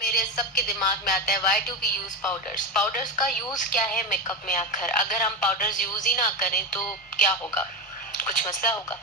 मेरे सबके दिमाग में आता है why do we use powders. Powders का यूज क्या है मेकअप में आखिर? अगर हम पाउडर्स यूज ही ना करें तो क्या होगा? कुछ मसला होगा।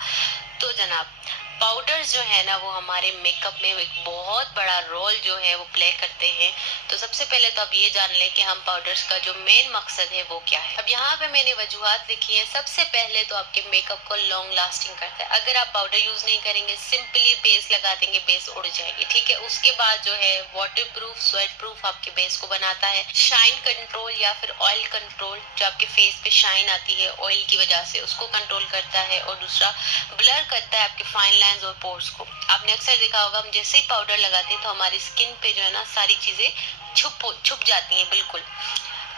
तो जनाब, पाउडर्स जो है ना वो हमारे मेकअप में एक बहुत बड़ा रोल जो है वो प्ले करते हैं। तो सबसे पहले तो आप ये जान लें कि हम पाउडर्स का जो मेन मकसद है वो क्या है। अब यहाँ पे मैंने वजूहात लिखी है। सबसे पहले तो आपके मेकअप को लॉन्ग लास्टिंग करता है। अगर आप पाउडर यूज नहीं करेंगे, सिंपली बेस लगा देंगे, बेस उड़ जाएगी, ठीक है। उसके बाद जो है वाटर प्रूफ, स्वेट प्रूफ आपके बेस को बनाता है। शाइन कंट्रोल या फिर ऑयल कंट्रोल, जो आपके फेस पे शाइन आती है ऑयल की वजह से, उसको कंट्रोल करता है। और दूसरा, ब्लर करता है आपके फाइन लाइंस और पोर्स को। आपने अक्सर देखा होगा, हम जैसे ही पाउडर लगाते हैं तो हमारी स्किन पे जो है ना सारी चीजें छुप जाती हैं बिल्कुल,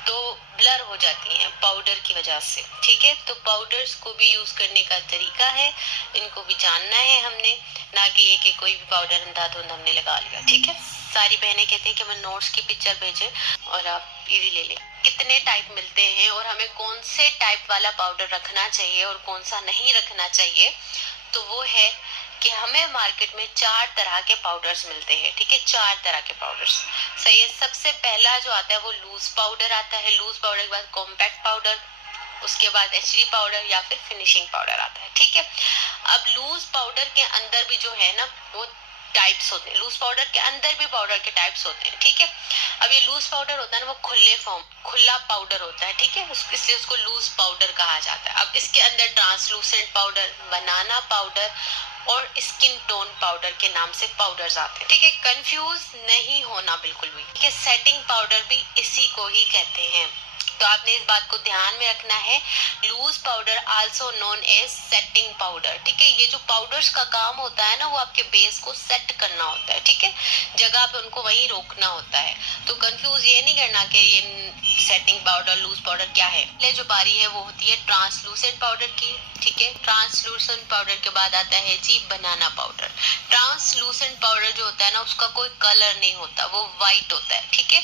तो ब्लर हो जाती हैं पाउडर की वजह से, ठीक है। तो पाउडर्स को भी यूज करने का तरीका है, इनको भी जानना है हमने, ना कि ये कि कोई भी पाउडर अंधाधुंध हमने लगा लिया, ठीक है। सारी बहनें कहती हैं कि हमें नोट्स की पिक्चर भेजें और आप इजी ले लें। कितने टाइप मिलते हैं और हमें कौन से टाइप वाला पाउडर रखना चाहिए और कौन सा नहीं रखना चाहिए, तो वो है कि हमें मार्केट में 4 तरह के पाउडर्स मिलते हैं, ठीक है। 4 तरह के पाउडर्स, सही है। सबसे पहला जो आता है वो लूज पाउडर आता है। लूज पाउडर के बाद कॉम्पैक्ट पाउडर, उसके बाद एचडी पाउडर या फिर फिनिशिंग पाउडर आता है, ठीक है। अब लूज पाउडर के अंदर भी जो है ना वो टाइप्स होते हैं। लूज पाउडर के अंदर भी पाउडर के टाइप्स होते हैं, ठीक है। अब ये लूज पाउडर होता है ना वो खुला पाउडर होता है, ठीक है, इसलिए उसको लूज पाउडर कहा जाता है। अब इसके अंदर ट्रांसलूसेंट पाउडर, बनाना पाउडर और स्किन टोन पाउडर के नाम से पाउडर्स आते हैं, ठीक है। कंफ्यूज नहीं होना बिल्कुल भी, ठीक है। सेटिंग पाउडर भी इसी को ही कहते हैं, तो आपने इस बात को ध्यान में रखना है। Loose powder also known as setting powder, ठीक है। ये जो पाउडर्स का काम होता है ना वो आपके बेस को सेट करना होता है, ठीक है, जगह पे उनको वहीं रोकना होता है। तो कंफ्यूज ये नहीं करना कि ये सेटिंग पाउडर लूज पाउडर क्या है। पहले जो बारी है वो होती है ट्रांसलूसेंट पाउडर की, ठीक है। ट्रांसलूसेंट पाउडर के बाद आता है जी बनाना पाउडर। ट्रांसलूसेंट पाउडर जो होता है ना उसका कोई कलर नहीं होता, वो व्हाइट होता है, ठीक है।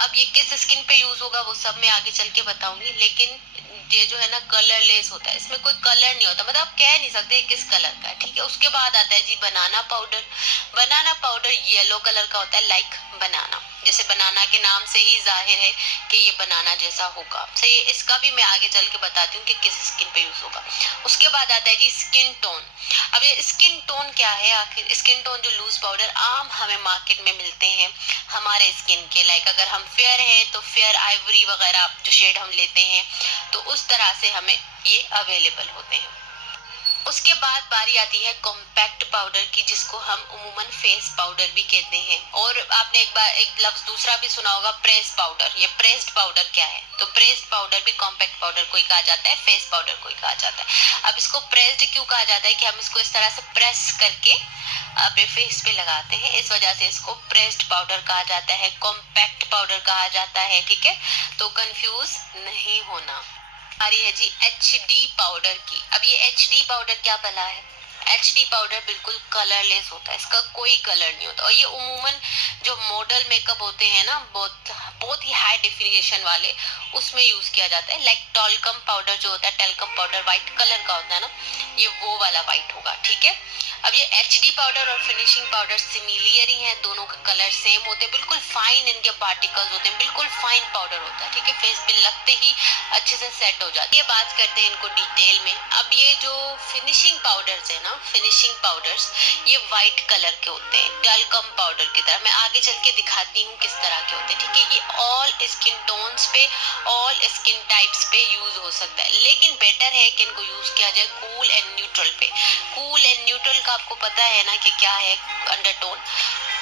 अब ये किस स्किन पे यूज होगा वो सब मैं आगे चल के बताऊंगी, लेकिन ये जो है ना कलरलेस होता है, इसमें कोई कलर नहीं होता, मतलब आप कह नहीं सकते किस कलर का है, ठीक है। उसके बाद आता है जी banana powder. Banana powder yellow colour का होता है, लाइक बनाना, जैसे बनाना के नाम से ही जाहिर है कि ये बनाना जैसा होगा, सही है। इसका भी मैं आगे चल के बताती हूँ कि किस स्किन पे यूज होगा। उसके बाद आता है जी स्किन टोन। अब ये स्किन टोन क्या है आखिर? स्किन टोन जो लूज पाउडर आम हमें मार्केट में मिलते हैं हमारे स्किन के, लाइक अगर हम फेयर हैं तो फेयर आइवरी वगैरह जो शेड हम लेते हैं तो उस तरह से हमें ये अवेलेबल होते हैं। उसके बाद बारी आती है कॉम्पैक्ट पाउडर की, जिसको हम उमूमन फेस पाउडर भी कहते हैं। और आपने एक लफ्ज दूसरा भी सुना होगा, प्रेस पाउडर। ये प्रेस्ड पाउडर क्या है? तो प्रेस्ड पाउडर भी कॉम्पैक्ट पाउडर को ही कहा जाता है, फेस पाउडर को ही कहा जाता है। अब इसको प्रेस्ड क्यों कहा जाता है कि हम इसको इस तरह से प्रेस करके अपने फेस पे लगाते हैं, इस वजह से इसको प्रेस्ड पाउडर कहा जाता है, कॉम्पैक्ट पाउडर कहा जाता है, ठीक है। तो कंफ्यूज नहीं होना। आ रही है जी एच डी पाउडर की। अब ये एच डी पाउडर क्या भला है? एच डी पाउडर बिल्कुल कलरलेस होता है, इसका कोई कलर नहीं होता। और ये उमूमन जो मॉडल मेकअप होते हैं ना बहुत बहुत ही हाई डेफिनेशन वाले, उसमें यूज किया जाता है। लाइक टॉल्कम पाउडर जो होता है, टेल्कम पाउडर व्हाइट कलर का होता है ना, ये वो वाला व्हाइट होगा, ठीक है। अब ये एच डी पाउडर और फिनिशिंग पाउडर सिमिलियर ही है, दोनों के कलर सेम होते हैं, बिल्कुल फाइन इनके पार्टिकल्स होते हैं, बिल्कुल फाइन पाउडर होता है, ठीक है। फेस पे लगते ही अच्छे से सेट हो जाती है। ये बात करते हैं इनको डिटेल में। अब ये जो फिनिशिंग पाउडर्स है ना, फिनिशिंग पाउडर्स, ये व्हाइट कलर के होते हैं, टैल्कम पाउडर की तरह। मैं आगे चल के दिखाती हूँ किस तरह के होते हैं, ठीक है। ये ऑल स्किन टोन्स पे, ऑल स्किन टाइप्स पे यूज हो सकता है, लेकिन बेटर है कि इनको यूज किया जाए कूल एंड न्यूट्रल पे। कूल एंड न्यूट्रल का आपको पता है ना कि क्या है अंडरटोन,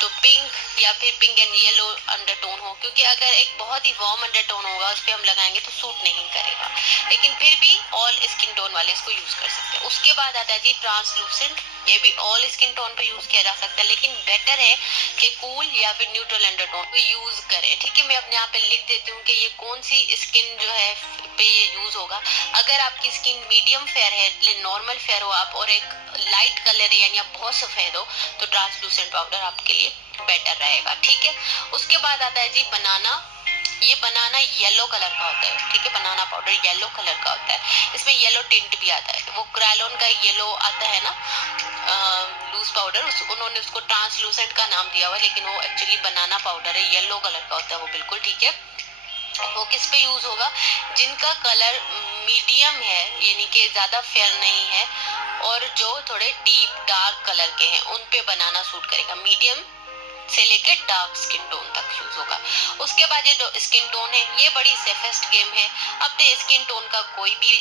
तो पिंक या फिर पिंक एंड येलो अंडरटोन हो, क्योंकि अगर एक बहुत ही वार्म अंडरटोन होगा उस पर हम लगाएंगे तो सूट नहीं करेगा, लेकिन फिर भी ऑल स्किन टोन वाले इसको यूज कर सकते हैं। उसके बाद आता है जी ट्रांसलूसेंट। ये भी ऑल स्किन टोन पे यूज किया जा सकता है, लेकिन बेटर है कि कूल या फिर न्यूट्रल अंडरटोन पे यूज करें, ठीक है। मैं अपने यहाँ पे लिख देती हूँ कि ये कौन सी स्किन जो है पे ये यूज होगा। अगर आपकी स्किन मीडियम फेयर है, नॉर्मल फेयर हो आप, और एक लाइट कलर है यानी आप बहुत सफेद हो, तो ट्रांसलूसेंट पाउडर आपके लिए बेटर रहेगा, ठीक है। उसके बाद आता है जी बनाना। ये बनाना येलो कलर का होता है, ठीक है। बनाना पाउडर येलो कलर का होता है, इसमें येलो टिंट भी आता है। वो क्रायोन का येलो आता है ना लूज पाउडर, उन्होंने उसको ट्रांसलूसेंट का नाम दिया हुआ है, लेकिन वो एक्चुअली बनाना पाउडर है, येलो कलर का होता है वो, बिल्कुल ठीक है। वो किस पे यूज होगा? जिनका कलर मीडियम है, यानी कि ज्यादा फेयर नहीं है, और जो थोड़े डीप डार्क कलर के हैं, उन पे बनाना सूट करेगा। मीडियम से लेके डार्क स्किन टोन तक यूज होगा। उसके बाद ये जो स्किन टोन है, ये बड़ी सेफेस्ट गेम है। अपने स्किन टोन का कोई भी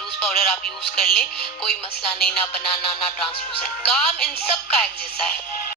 लूज पाउडर आप यूज कर ले, कोई मसला नहीं, ना बनाना ना ट्रांसलूसेंट, काम इन सब का एक जैसा है।